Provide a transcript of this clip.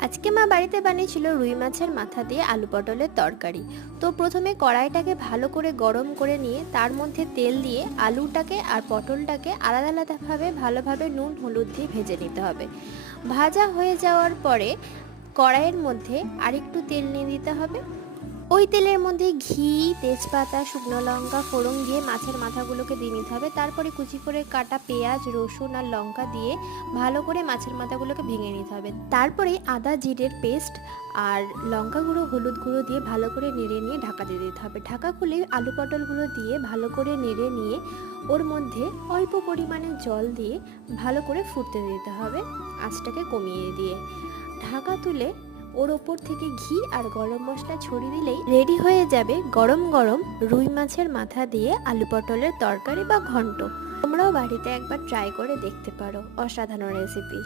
আজকে মা বাড়িতে বানিয়েছিল রুই মাছের মাথা দিয়ে আলু পটলের তরকারি। তো প্রথমে কড়াইটাকে ভালো করে গরম করে নিয়ে তার মধ্যে তেল দিয়ে আলুটাকে আর পটলটাকে আলাদা আলাদাভাবে ভালোভাবে নুন হলুদ দিয়ে ভেজে নিতে হবে। ভাজা হয়ে যাওয়ার পরে কড়াইয়ের মধ্যে আরেকটু তেল নিয়ে দিতে হবে। ওই তেলের মধ্যে ঘি, তেজপাতা, শুকনো লঙ্কা ফোড়ন দিয়ে মাছের মাথাগুলোকে দিয়ে নিতে হবে। তারপরে কুচি করে কাটা পেঁয়াজ, রসুন আর লঙ্কা দিয়ে ভালো করে মাছের মাথাগুলোকে ভেঙে নিতে হবে। তারপরে আদা জিরের পেস্ট আর লঙ্কা গুঁড়ো, হলুদ গুঁড়ো দিয়ে ভালো করে নেড়ে নিয়ে ঢাকা দিয়ে দিতে হবে। ঢাকা খুলে আলু পটলগুলো দিয়ে ভালো করে নেড়ে নিয়ে ওর মধ্যে অল্প পরিমাণে জল দিয়ে ভালো করে ফুটতে দিতে হবে, আঁচটাকে কমিয়ে দিয়ে। ঢাকা তুলে ওর ওপর থেকে ঘি আর গরম মশলা ছড়িয়ে দিলেই রেডি হয়ে যাবে গরম গরম রুই মাছের মাথা দিয়ে আলু পটলের তরকারি বা ঘন্ট। তোমরাও বাড়িতে একবার ট্রাই করে দেখতে পারো, অসাধারণ রেসিপি।